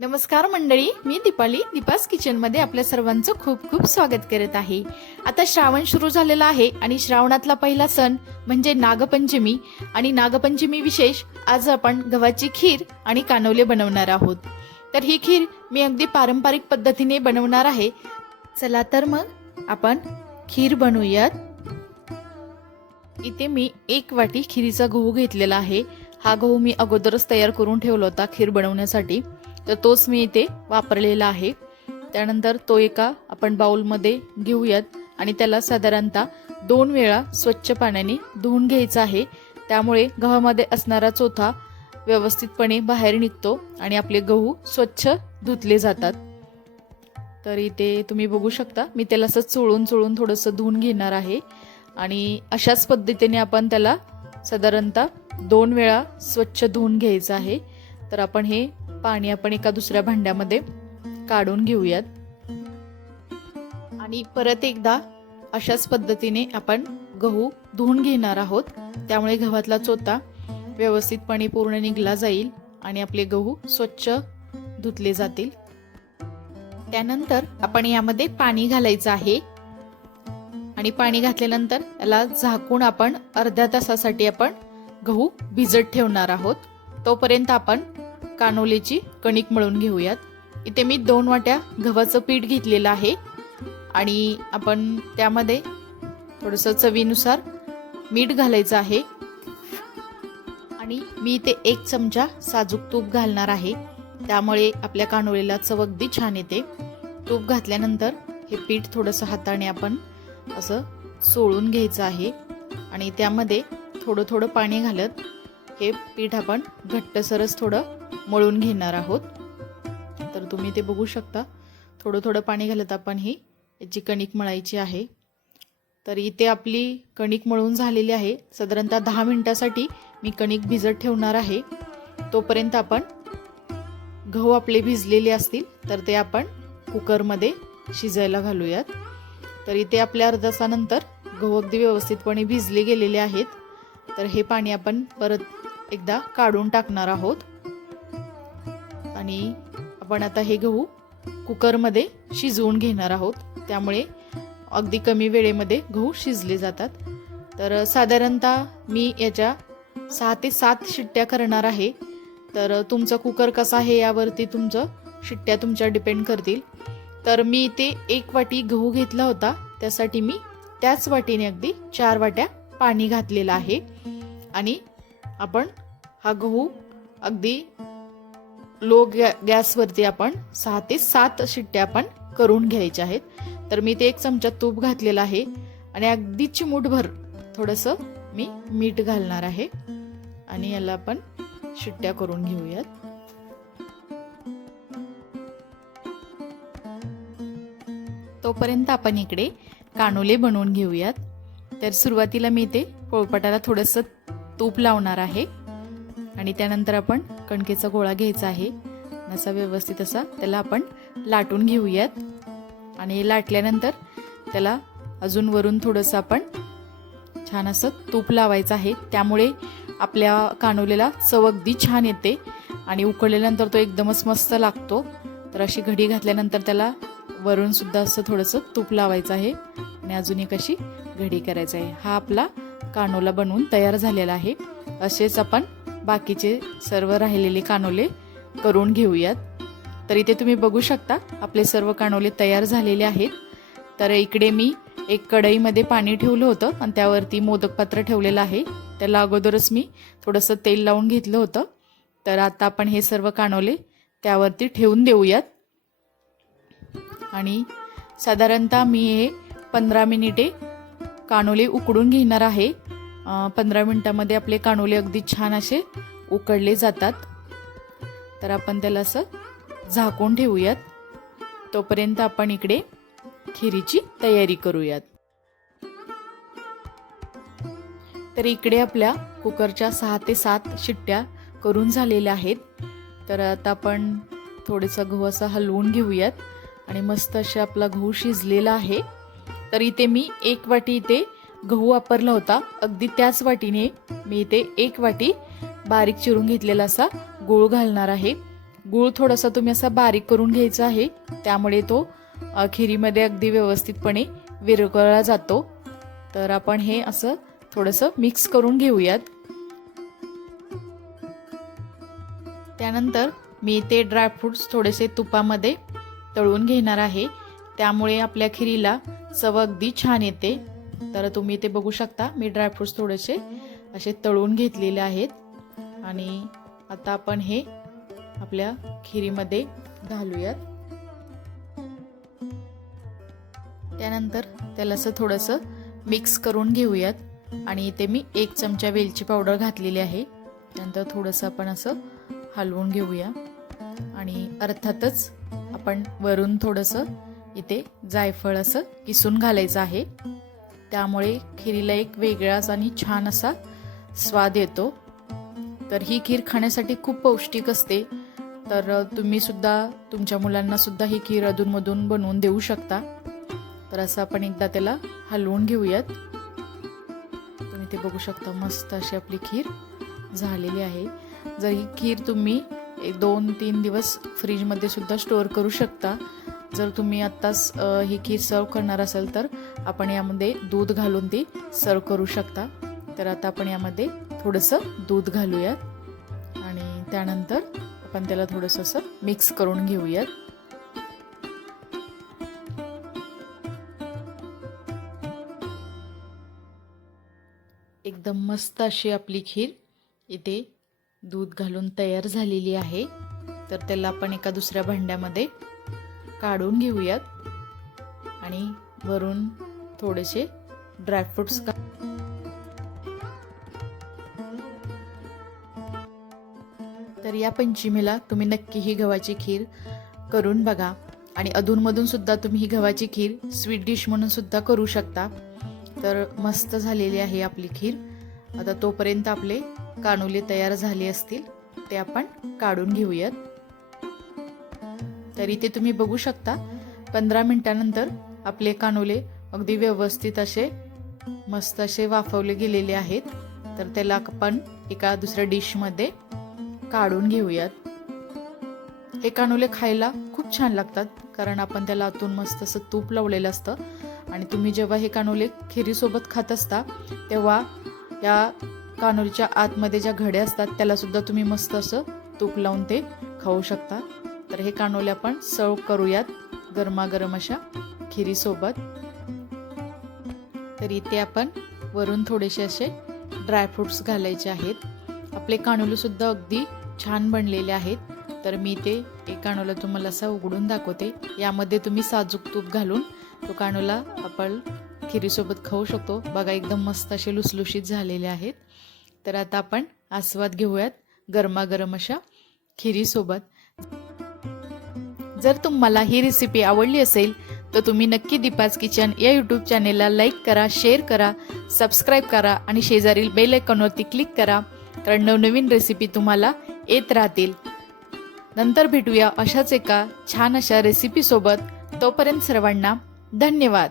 नमस्कार मंडळी मी दीपाली दीपास किचनमध्ये आपल्या सर्वांचं खूप खूप स्वागत करत आहे. आता श्रावण सुरू झालेला आहे आणि श्रावणातला पहिला सण म्हणजे नागपंचमी आणि नागपंचमी विशेष आज आपण गव्हाची खीर आणि कानवले बनवणार आहोत. तर ही खीर मी अगदी पारंपरिक पद्धतीने बनवणार आहे. चला तर मग आपण खीर बनवूयात. इथे मी एक वाटी खिरीचा गहू घेतलेला आहे. हा गहू मी अगोदरच तयार करून ठेवला होता खीर बनवण्यासाठी. तर तोच मी इथे वापरलेला आहे. त्यानंतर तो एका आपण बाउलमध्ये घेऊयात आणि त्याला साधारणतः दोन वेळा स्वच्छ पाण्याने धुवून घ्यायचा आहे. त्यामुळे गव्हामध्ये असणारा चोथा व्यवस्थितपणे बाहेर निघतो आणि आपले गहू स्वच्छ धुतले जातात. तर इथे तुम्ही बघू शकता मी त्याला असं चोळून चोळून थोडंसं धुवून घेणार आहे. आणि अशाच पद्धतीने आपण त्याला साधारणतः दोन वेळा स्वच्छ धुवून घ्यायचं आहे. तर आपण हे पाणी आपण एका दुसऱ्या भांड्यामध्ये काढून घेऊयात. आणि परत एकदा अशाच पद्धतीने आपण गहू धुवून घेणार आहोत. त्यामुळे गव्हातला चोथा व्यवस्थितपणे पूर्ण निघला जाईल आणि आपले गहू स्वच्छ धुतले जातील. त्यानंतर आपण यामध्ये पाणी घालायचं आहे. आणि पाणी घातल्यानंतर याला झाकून आपण अर्ध्या तासासाठी आपण गहू भिजत ठेवणार आहोत. तोपर्यंत आपण कानोलीची कणिक मळून घेऊयात. इथे मी दोन वाट्या गव्हाचं पीठ घेतलेलं आहे आणि आपण त्यामध्ये थोडंसं चवीनुसार मीठ घालायचं आहे. आणि मी इथे एक चमचा साजूक तूप घालणार आहे. त्यामुळे आपल्या कानोलीला चव अगदी छान येते. तूप घातल्यानंतर हे पीठ थोडंसं हाताने आपण असं सोळून घ्यायचं आहे. आणि त्यामध्ये थोडं थोडं पाणी घालत हे पीठ आपण घट्टसरच थोडं मळून घेणार आहोत. तर तुम्ही ते बघू शकता. थोडं थोडं पाणी घालत आपण ही याची कणिक मळायची आहे. तर इथे आपली कणिक मळून झालेली आहे. साधारणतः दहा मिनटासाठी मी कणिक भिजत ठेवणार आहे. तोपर्यंत आपण गहू आपले भिजलेले असतील तर ते आपण कुकरमध्ये शिजायला घालूयात. तर इथे आपल्या अर्धा तासानंतर गहू अगदी व्यवस्थितपणे भिजले गेलेले आहेत. तर हे पाणी आपण परत एकदा काढून टाकणार आहोत. आणि आपण आता हे गहू कुकरमध्ये शिजवून घेणार आहोत. त्यामुळे अगदी कमी वेळेमध्ये गहू शिजले जातात. तर साधारणतः मी याच्या सहा ते सात शिट्ट्या करणार आहे. तर तुमचा कुकर कसा आहे यावरती तुमचं शिट्ट्या तुमच्या डिपेंड करतील. तर मी इथे एक वाटी गहू घेतला होता. त्यासाठी मी त्याच वाटीने अगदी चार वाट्या पाणी घातलेलं आहे. आणि आपण हा गहू अगदी लो गॅ गॅसवरती आपण सहा ते सात शिट्ट्या आपण करून घ्यायच्या आहेत. तर मी ते एक चमचा तूप घातलेला आहे आणि अगदी चिमूटभर थोडंसं मी मीठ घालणार आहे. आणि याला आपण शिट्ट्या करून घेऊयात. तोपर्यंत आपण इकडे कानोले बनवून घेऊयात. तर सुरुवातीला मी ते पोळपाटाला थोडंसं तूप लावणार आहे. आणि त्यानंतर आपण कणकेचा गोळा घ्यायचा आहे. असा व्यवस्थित असा त्याला आपण लाटून घेऊयात. आणि लाटल्यानंतर त्याला अजून वरून थोडंसं आपण छान असं तूप लावायचं आहे. त्यामुळे आपल्या कानोलेला चव अगदी छान येते. आणि उकळल्यानंतर तो एकदमच मस्त लागतो. तर अशी घडी घातल्यानंतर त्याला वरून सुद्धा असं थोडंसं तूप लावायचं आहे. आणि अजून एक अशी घडी करायचं आहे. हा आपला कानोला बनवून तयार झालेला आहे. असेच आपण बाकीचे सर्व राहिलेले कानोले करून घेऊयात. तर इथे तुम्ही बघू शकता आपले सर्व कानोले तयार झालेले आहेत. तर इकडे मी एक कढईमध्ये पाणी ठेवलं होतं आणि त्यावरती मोदक पात्र ठेवलेलं आहे. त्याला अगोदरच मी थोडंसं तेल लावून घेतलं होतं. तर आता आपण हे सर्व कानोले त्यावरती ठेवून देऊयात. आणि साधारणतः मी हे पंधरा मिनिटे कानोले उकडून घेणार आहे. पंधरा मिनटामध्ये आपले कानोले अगदी छान असे उकडले जातात. तर आपण त्याला असं झाकून ठेवूयात. तोपर्यंत आपण इकडे खिरीची तयारी करूयात. तर इकडे आपल्या कुकरच्या सहा ते सात शिट्ट्या करून झालेल्या आहेत. तर आता आपण थोडंसं गहू असं हलवून घेऊयात. आणि मस्त असे आपला गहू शिजलेला आहे. तर इथे मी एक वाटी इथे गहू वापरला होता. अगदी त्याच वाटीने मी इथे एक वाटी बारीक चिरून घेतलेला असा गूळ घालणार आहे. गूळ थोडासा तुम्ही असा बारीक करून घ्यायचा आहे. त्यामुळे तो खिरीमध्ये अगदी व्यवस्थितपणे विरघळला जातो. तर आपण हे असं थोडंसं मिक्स करून घेऊयात. त्यानंतर मी ते ड्रायफ्रुट्स थोडेसे तुपामध्ये तळून घेणार आहे. त्यामुळे आपल्या खिरीला चव अगदी छान येते. तर तुम्ही ते बघू शकता मी ड्रायफ्रुट्स थोडेसे असे तळून घेतलेले आहेत. आणि आता आपण हे आपल्या खिरीमध्ये घालूयात. त्यानंतर त्याला असं थोडंसं मिक्स करून घेऊयात. आणि इथे मी एक चमचा वेलची पावडर घातलेली आहे. त्यानंतर थोडंसं आपण असं हलवून घेऊया. आणि अर्थातच आपण वरून थोडंसं इथे जायफळ असं किसून घालायचं आहे. त्यामुळे खिरीला एक वेगळाच आणि छान असा स्वाद येतो. तर ही खीर खाण्यासाठी खूप पौष्टिक असते. तर तुम्ही सुद्धा तुमच्या मुलांनासुद्धा ही खीर अधूनमधून बनवून देऊ शकता. तर असं आपण एकदा त्याला हलवून घेऊयात. तुम्ही ते बघू शकता मस्त अशी आपली खीर झालेली आहे. जर ही खीर तुम्ही एक दोन तीन दिवस फ्रीजमध्ये सुद्धा स्टोअर करू शकता. जर तुम्ही आत्ताच ही खीर सर्व करणार असाल तर आपण यामध्ये दूध घालून ती सर्व करू शकता. तर आता आपण यामध्ये थोडंसं दूध घालूयात आणि त्यानंतर आपण त्याला थोडंसं असं मिक्स करून घेऊयात. एकदम मस्त अशी आपली खीर इथे दूध घालून तयार झालेली आहे. तर त्याला आपण एका दुसऱ्या भांड्यामध्ये काढून घेऊयात. आणि वरून थोडेसे ड्रायफ्रुट्स का तर या पंचमीला तुम्ही नक्की ही गव्हाची खीर करून बघा. आणि अधूनमधून सुद्धा तुम्ही ही गव्हाची खीर स्वीट डिश म्हणून सुद्धा करू शकता. तर मस्त झालेली आहे आपली खीर. आता तोपर्यंत आपले कानुले तयार झाले असतील ते आपण काढून घेऊयात. तर इथे तुम्ही बघू शकता. पंधरा मिनिटानंतर आपले कानोले अगदी व्यवस्थित असे मस्त असे वाफवले गेलेले आहेत. तर त्याला आपण एका दुसऱ्या डिशमध्ये काढून घेऊयात. हे कानोले खायला खूप छान लागतात कारण आपण त्याला आतून मस्त असं तूप लावलेलं असतं. आणि तुम्ही जेव्हा हे कानोले खिरीसोबत खात असता तेव्हा या कानोलीच्या आतमध्ये ज्या घड्या असतात त्याला सुद्धा तुम्ही मस्त असं तूप लावून ते खाऊ शकता. तर हे कानोले आपण सर्व करूयात गरमागरम अशा खिरीसोबत. तर इथे आपण वरून थोडेसे असे ड्रायफ्रुट्स घालायचे आहेत. आपले कानोलेसुद्धा अगदी छान बनलेले आहेत. तर मी ते एक कानोला तुम्हाला असा उघडून दाखवते. यामध्ये तुम्ही साजूक तूप घालून तो कानोला आपण खिरीसोबत खाऊ शकतो. बघा एकदम मस्त असे लुसलुशीत झालेले आहेत. तर आता आपण आस्वाद घेऊयात गरमागरम अशा खिरीसोबत. जर तुम्हाला ही रेसिपी आवडली असेल तर तुम्ही नक्की दीपाज किचन या यूट्यूब चॅनेलला लाईक करा शेअर करा सबस्क्राईब करा आणि शेजारील बेल आयकॉनवरती क्लिक करा कारण नवनवीन रेसिपी तुम्हाला येत राहतील. नंतर भेटूया अशाच एका छान अशा रेसिपीसोबत तोपर्यंत सर्वांना धन्यवाद.